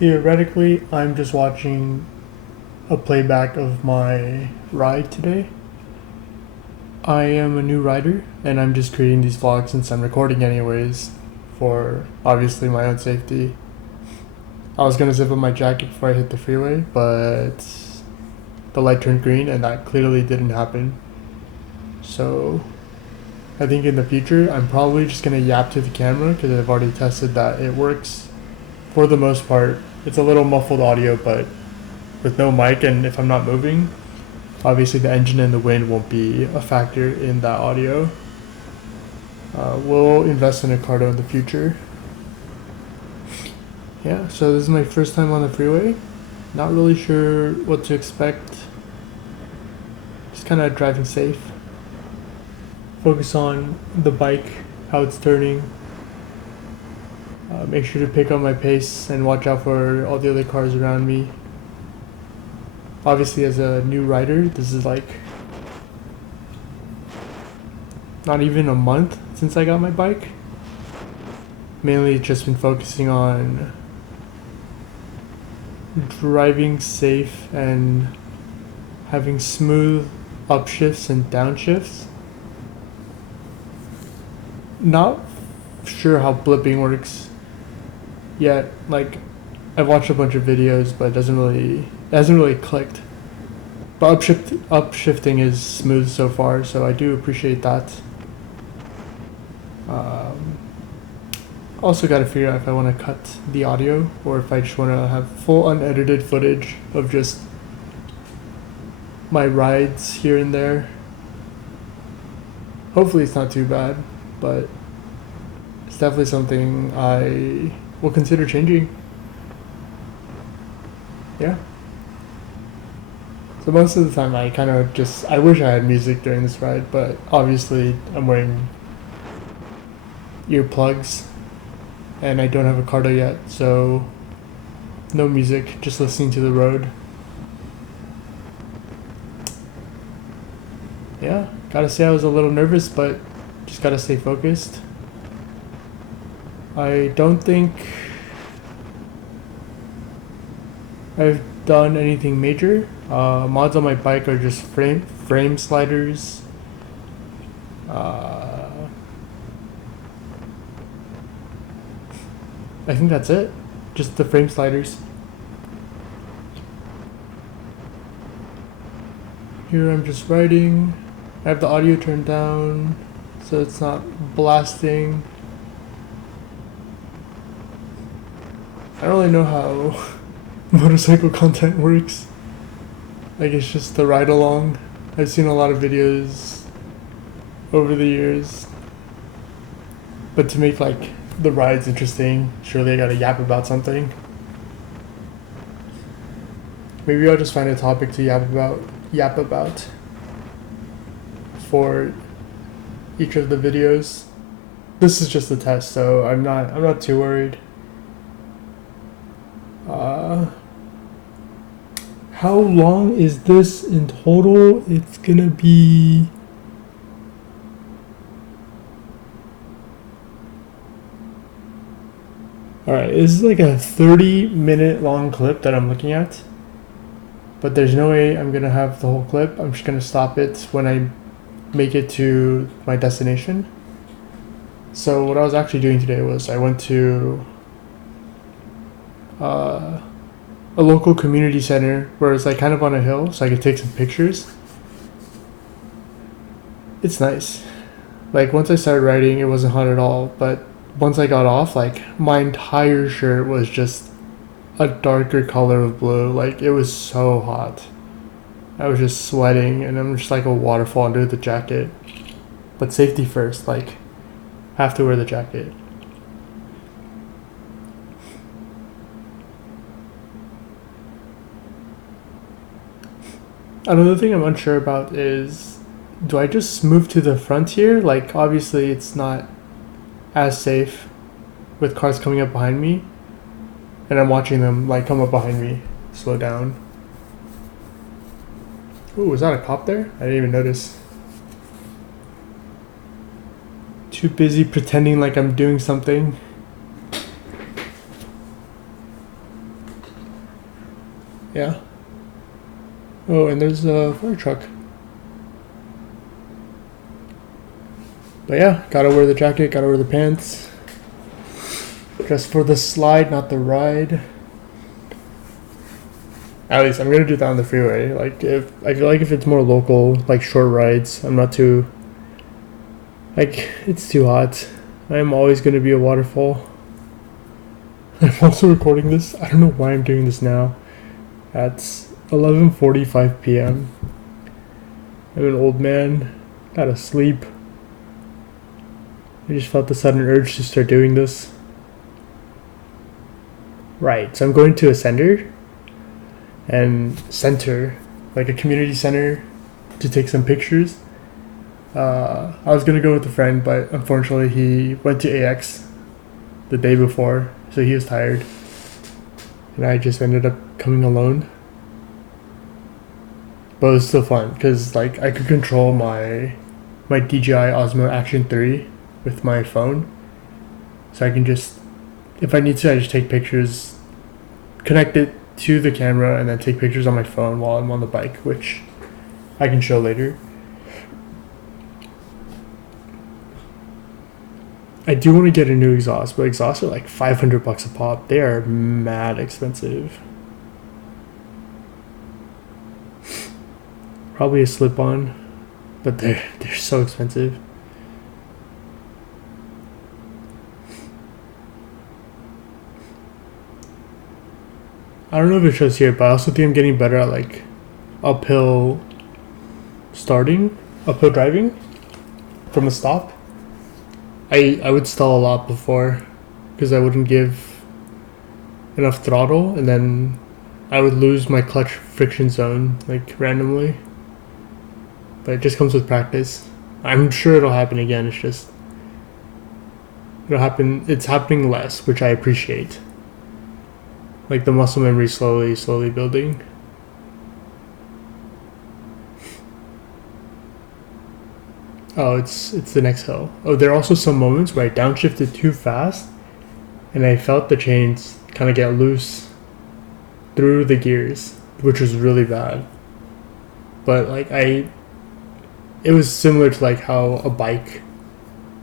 Theoretically, I'm just watching a playback of my ride today. I am a new rider, and I'm just creating these vlogs since I'm recording anyways, for obviously my own safety. I was gonna zip up my jacket before I hit the freeway, but the light turned green and that clearly didn't happen. So I think in the future, I'm probably just gonna yap to the camera because I've already tested that it works for the most part. It's a little muffled audio, but with no mic and if I'm not moving, obviously the engine and the wind won't be a factor in that audio. We'll invest in a Cardo in the future. Yeah, so this is my first time on the freeway. Not really sure what to expect. Just kind of driving safe. Focus on the bike, how it's turning. Make sure to pick up my pace and watch out for all the other cars around me. Obviously, as a new rider, this is like not even a month since I got my bike. Mainly just been focusing on driving safe and having smooth upshifts and downshifts. Not sure how blipping works yet. Like, I've watched a bunch of videos, but it hasn't really clicked. But upshifting is smooth so far, so I do appreciate that. Also got to figure out if I want to cut the audio or if I just want to have full unedited footage of just my rides here and there. Hopefully it's not too bad, but it's definitely something I will consider changing. Yeah. So most of the time I wish I had music during this ride, but obviously I'm wearing earplugs and I don't have a Cardo yet, so no music, just listening to the road. Yeah, gotta say I was a little nervous, but just gotta stay focused. I don't think I've done anything major. Mods on my bike are just frame sliders. I think that's it. Just the frame sliders. Here I'm just riding. I have the audio turned down so it's not blasting. I don't really know how motorcycle content works. Like, it's just the ride along. I've seen a lot of videos over the years, but to make like the rides interesting, surely I gotta yap about something. Maybe I'll just find a topic to yap about for each of the videos. This is just a test, so I'm not too worried. How long is this in total? It's gonna be alright, this is like a 30-minute long clip that I'm looking at. But there's no way I'm gonna have the whole clip. I'm just gonna stop it when I make it to my destination. So what I was actually doing today was I went to a local community center where it's like kind of on a hill, so I could take some pictures. It's nice. Like, once I started riding, it wasn't hot at all, but once I got off, like, my entire shirt was just a darker color of blue. Like, it was so hot. I was just sweating and I'm just like a waterfall under the jacket. But safety first, like, have to wear the jacket. Another thing I'm unsure about is, do I just move to the front here? Like, obviously it's not as safe with cars coming up behind me, and I'm watching them like come up behind me. Slow down. Ooh, was that a cop there? I didn't even notice. Too busy pretending like I'm doing something. Yeah. Oh, and there's a fire truck. But yeah, gotta wear the jacket, gotta wear the pants. Just for the slide, not the ride. At least I'm gonna do that on the freeway. Like if I feel like if it's more local, like short rides, I'm not too like it's too hot. I'm always gonna be a waterfall. I'm also recording this. I don't know why I'm doing this now. At 11:45 p.m. I'm an old man, gotta sleep. I just felt the sudden urge to start doing this. Right, so I'm going to a center, like a community center, to take some pictures. I was gonna go with a friend, but unfortunately he went to AX the day before, so he was tired, and I just ended up coming alone. But it was still fun because like I could control my DJI Osmo Action 3 with my phone, so I can just, if I need to, I just take pictures, connect it to the camera, and then take pictures on my phone while I'm on the bike, which I can show later. I do want to get a new exhaust, but exhausts are like $500 a pop. They are mad expensive. Probably a slip-on, but they're so expensive. I don't know if it shows here, but I also think I'm getting better at like uphill driving from a stop. I would stall a lot before because I wouldn't give enough throttle, and then I would lose my clutch friction zone like randomly. But it just comes with practice. I'm sure it'll happen again. It's happening less, which I appreciate. Like the muscle memory slowly building. Oh, it's the next hill. Oh, there are also some moments where I downshifted too fast, and I felt the chains kind of get loose through the gears, which was really bad. But like it was similar to like how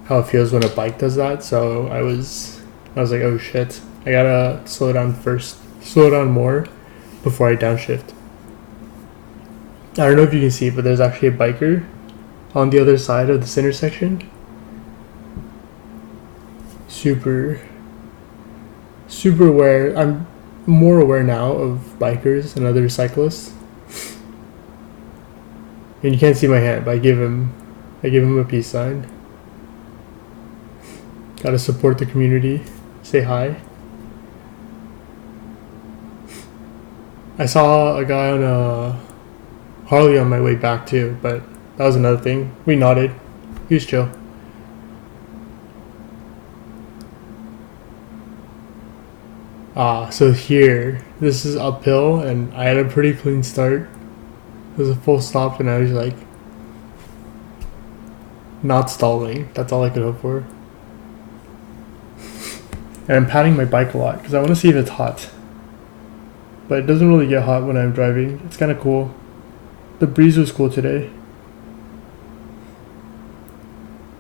it feels when a bike does that. So I was like, oh shit, I gotta slow down more before I downshift. I don't know if you can see, but there's actually a biker on the other side of this intersection. Super aware. I'm more aware now of bikers and other cyclists. And you can't see my hand, but I give him a peace sign. Gotta support the community. Say hi. I saw a guy on a Harley on my way back too, but that was another thing. We nodded. He was chill. So here, this is uphill, and I had a pretty clean start. It was a full stop, and I was like, not stalling. That's all I could hope for. And I'm patting my bike a lot because I want to see if it's hot. But it doesn't really get hot when I'm driving. It's kind of cool. The breeze was cool today.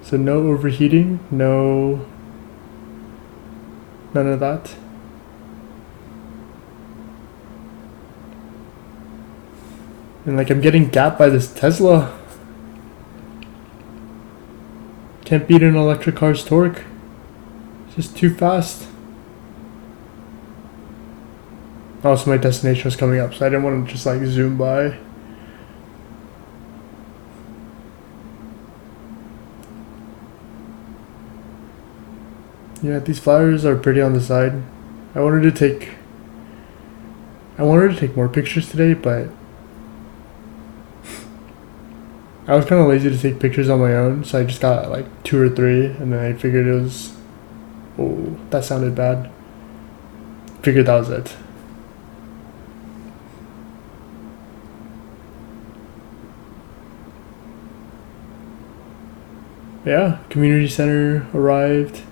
So no overheating, none of that. And like I'm getting gapped by this Tesla. Can't beat an electric car's torque. It's just too fast. Also, my destination was coming up, so I didn't want to just like zoom by. Yeah, these flowers are pretty on the side. I wanted to take more pictures today, but I was kind of lazy to take pictures on my own, so I just got like 2 or 3, and then I figured it was, oh, that sounded bad. Figured that was it. Yeah, community center arrived.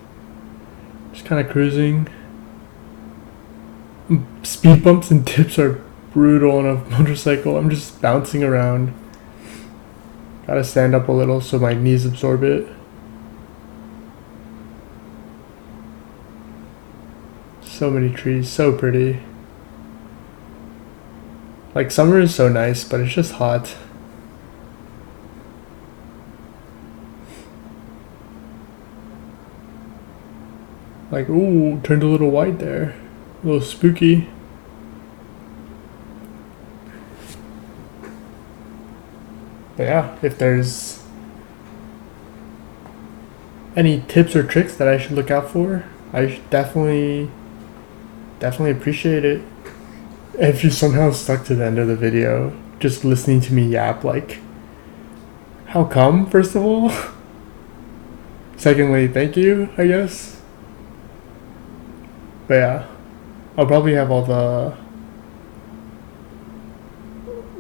Just kind of cruising. Speed bumps and dips are brutal on a motorcycle. I'm just bouncing around. Gotta stand up a little so my knees absorb it. So many trees, so pretty. Like, summer is so nice, but it's just hot. Like, ooh, turned a little white there. A little spooky. But yeah, if there's any tips or tricks that I should look out for, I should definitely appreciate it. If you somehow stuck to the end of the video, just listening to me yap, like, how come, first of all? Secondly, thank you, I guess. But yeah, I'll probably have all the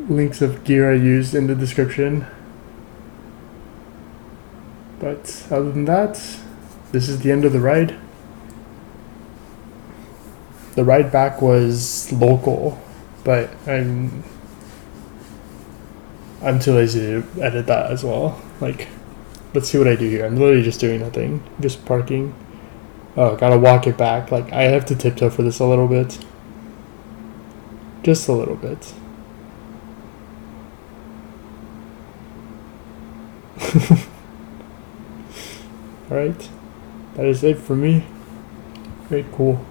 links of gear I used in the description. But other than that, this is the end of the ride. The ride back was local, but I'm too lazy to edit that as well. Like, let's see what I do here. I'm literally just doing nothing, just parking. Oh, gotta walk it back. Like, I have to tiptoe for this a little bit. Just a little bit. Alright, that is it for me. Very cool.